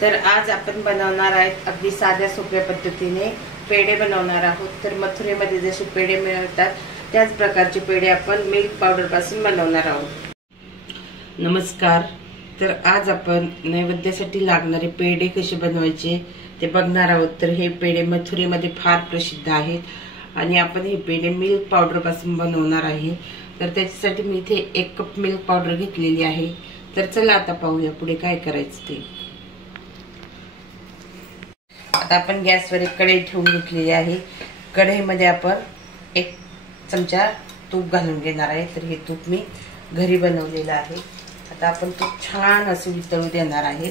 तर आज आपण बनवणार आहेत अगदी साध्या सोप्या पद्धतीने पेढे बनवणार आहोत। तर मथुरेमध्ये जसे पेढे मिळतात त्याच प्रकारचे पेढे आपण मिल्क पावडर पासून बनवणार आहोत। नमस्कार। तर आज आपण नैवेद्यासाठी लागणारे पेढे कसे बनवायचे ते बघणार आहोत। तर हे पेढे मथुरेमध्ये फार प्रसिद्ध आहेत आणि आपण हे पेढे मिल्क पावडर पासून बनवणार आहे। तर त्याच्यासाठी मी इथे 1 कप मिल्क पावडर घेतलेली आहे। तर चला आता पाहूया पुढे काय करायचं ते। आता आपण गॅसवर एक कढई ठेवून घेतलेली आहे। कढईमध्ये आपण 1 चमचा तूप घालून घेणार आहे। तर हे तूप मी घरी बनवलेलं आहे। आता आपण तूप छान असं वितळू देणार आहे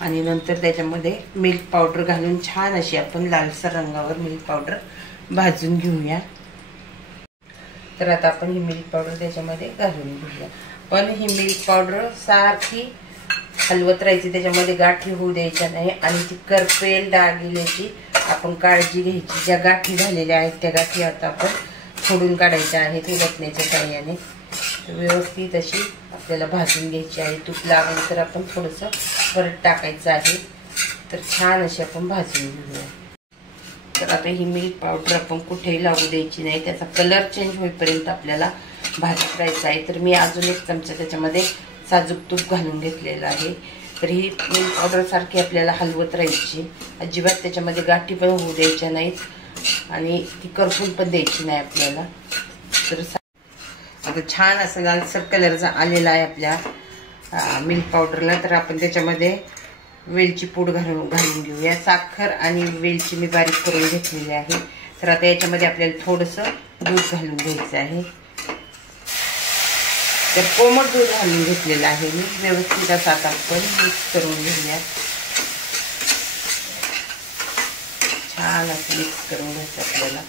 आणि नंतर त्याच्यामध्ये मिल्क पावडर घालून छान अशी आपण लालसर रंगावर मिल्क पावडर भाजून घेऊया। तर आता आपण ही मिल्क पावडर त्याच्यामध्ये घालून घेऊया। पण ही मिल्क पावडर सारखी हलवत राहायची, त्याच्यामध्ये गाठी होऊ द्यायच्या नाही आणि ती करपेल डागील्याची आपण काळजी घ्यायची। ज्या गाठी झालेल्या आहेत त्या गाठी आता आपण फोडून काढायच्या आहेत उलटण्याच्या सहाय्याने। व्यवस्थित अशी आपल्याला भाजून घ्यायची आहे। तूप लागलं तर आपण थोडंसं परत टाकायचं आहे। तर छान अशी आपण भाजून घेऊया। तर आता ही मिल्क पावडर आपण कुठेही लागू द्यायची नाही, त्याचा कलर चेंज होईपर्यंत आपल्याला भाजत राहायचं आहे। तर मी अजून 1 चमचा त्याच्यामध्ये साजूक तूप घालून घेतलेलं आहे। तर ही मिल्क पावडर सारखी आपल्याला हलवत राहायची, अजिबात त्याच्यामध्ये गाठी पण होऊ द्यायच्या नाहीत आणि ती करपून पण द्यायची नाही आपल्याला। तर आता छान असं लालसर कलर आलेला आहे आपल्या मिल्क पावडरला। तर आपण त्याच्यामध्ये वेलची पूड घालून घेऊया। साखर आणि वेलची मी बारीक करून घेतलेली आहे। तर आता याच्यामध्ये आपल्याला थोडंसं दूध घालून घ्यायचं आहे। तर कोमट दूध घालून घेतलेलं आहे मी। व्यवस्थित असं आता आपण मिक्स करून घेऊया। छान असं मिक्स करून घ्यायचं आपल्याला।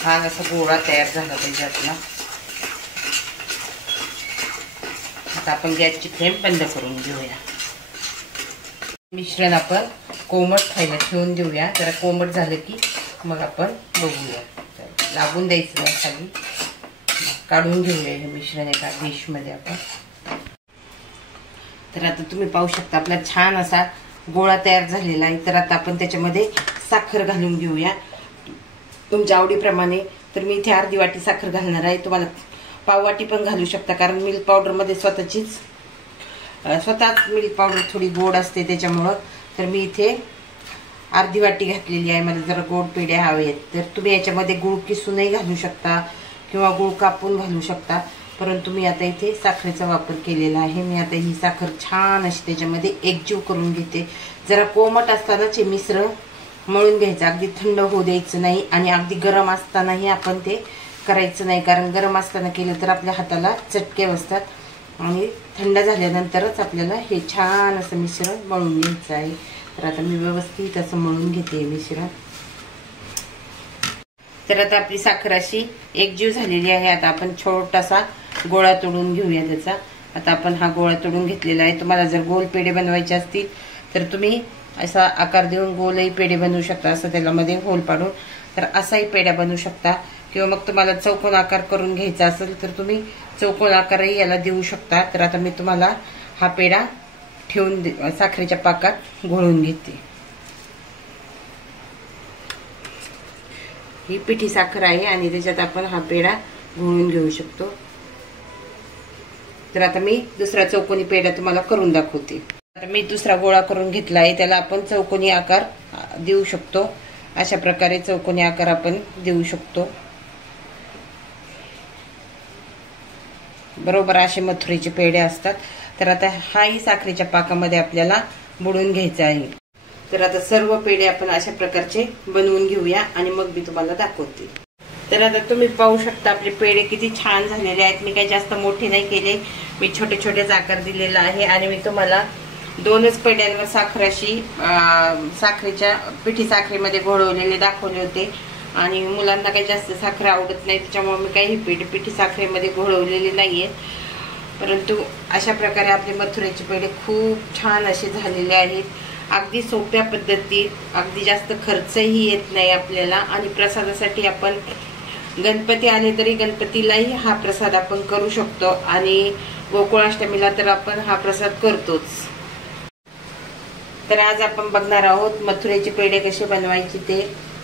छान असा गोळा तयार झाला पाहिजे आपला। आता आपण गॅसची फ्लेम बंद करून घेऊया। मिश्रण आपण कोमट खायला ठेवून देऊया। जरा कोमट झालं की मग आपण बघूया। लागून द्यायचं नाही खाली, काढून घेऊया हे मिश्रण एका डिशमध्ये आपण। तर आता तुम्ही पाहू शकता आपला छान असा गोळा तयार झालेला आहे। तर आता आपण त्याच्यामध्ये साखर घालून घेऊया तुमच्या आवडीप्रमाणे। तर मी इथे अर्धी वाटी साखर घालणार आहे, तुम्हाला पाव वाटी पण घालू शकता, कारण मिल्क पावडरमध्ये स्वतःच मिल्क पावडर थोडी गोड असते त्याच्यामुळं। तर मी इथे अर्धी वाटी घातलेली आहे, मला जरा गोड पेढे हवे आहेत। तर तुम्ही याच्यामध्ये गूळ किसूनही घालू शकता किंवा गूळ कापून घालू शकता, परंतु मी आता इथे साखरेचा वापर केलेला आहे। मी आता ही साखर छान अशी त्याच्यामध्ये एकजीव करून घेते। जरा कोमट असतानाच हे मिश्रण मळून घ्यायचं, अगदी थंड होऊ द्यायचं नाही आणि अगदी गरम असतानाही आपण ते करायचं नाही, कारण गरम असताना केलं तर आपल्या हाताला चटके बसतात आणि थंड झाल्यानंतरच आपल्याला हे छान असं मिश्रण मळून घ्यायचं आहे। तर आता मी व्यवस्थित असं मळून घेते मिश्रण। तर आता आपली साखर अशी एकजीव झालेली आहे। आता आपण छोटासा गोळा तोडून घेऊया त्याचा। आता आपण हा गोळा तोडून घेतलेला आहे। तुम्हाला जर गोल पेढे बनवायचे असतील तर तुम्ही असा आकार देऊन गोलही पेढे बनवू शकता, असं त्याला मध्ये होल पाडून। तर असाही पेढा बनवू शकता किंवा मग तुम्हाला चौकोन आकार करून घ्यायचा असेल तर तुम्ही चौकोन आकारही याला देऊ शकता। तर आता मी तुम्हाला हा पेढा ठेवून साखरेच्या पाकात घोळून घेते। ही पिठी साखर आहे आणि त्याच्यात आपण हा पेढा घोळून घेऊ शकतो। तर आता मी दुसरा चौकोनी पेढा तुम्हाला करून दाखवते। आता मी दुसरा गोळा करून घेतला आहे, त्याला आपण चौकोनी आकार देऊ शकतो। अशा प्रकारे चौकोनी आकार आपण देऊ शकतो। बरोबर असे मथुरेचे पेढे असतात। तर आता हाही साखरेच्या पाकामध्ये आपल्याला बुडवून घ्यायचा आहे। तर आता सर्व पेढे आपण अशा प्रकारचे बनवून घेऊया आणि मग मी तुम्हाला दाखवते। तर आता तुम्ही पाहू शकता आपले पेढे किती छान झालेले आहेत। मी काही जास्त मोठे नाही केले, मी छोटे छोटेच आकार दिलेला आहे आणि मी तुम्हाला 2च पेढ्यांवर साखरेच्या पिठी साखरेमध्ये घोळवलेले दाखवले होते आणि मुलांना काही जास्त साखर आवडत नाही, त्याच्यामुळे मी काही पिठी साखरेमध्ये घोळवलेले नाहीये। परंतु अशा प्रकारे आपले मथुरेचे पेढे खूप छान असे झालेले आहेत। अगदी सोप्या पद्धतीत, अगदी जास्त खर्चही येत नाही आपल्याला आणि प्रसादासाठी आपण गणपती आले तरी गणपतीलाही हा प्रसाद आपण करू शकतो आणि गोकुळाष्टमीला तर आपण हा प्रसाद करतोच। तर आज आपण बघणार आहोत मथुरेचे पेढे कसे बनवायचे ते।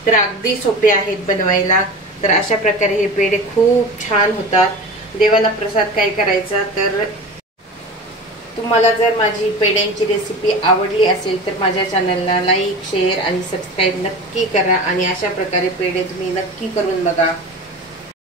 तर अगदी सोपे आहेत बनवायला। तर अशा प्रकारे हे पेढे खूप छान होतात। देवाला प्रसाद काय करायचा, तर तुम्हाला जर माझी पेढ्यांची रेसिपी आवडली असेल तर माझ्या चॅनलला लाईक, शेअर आणि सबस्क्राईब नक्की करा आणि अशा प्रकारे पेढे तुम्ही नक्की करून बघा।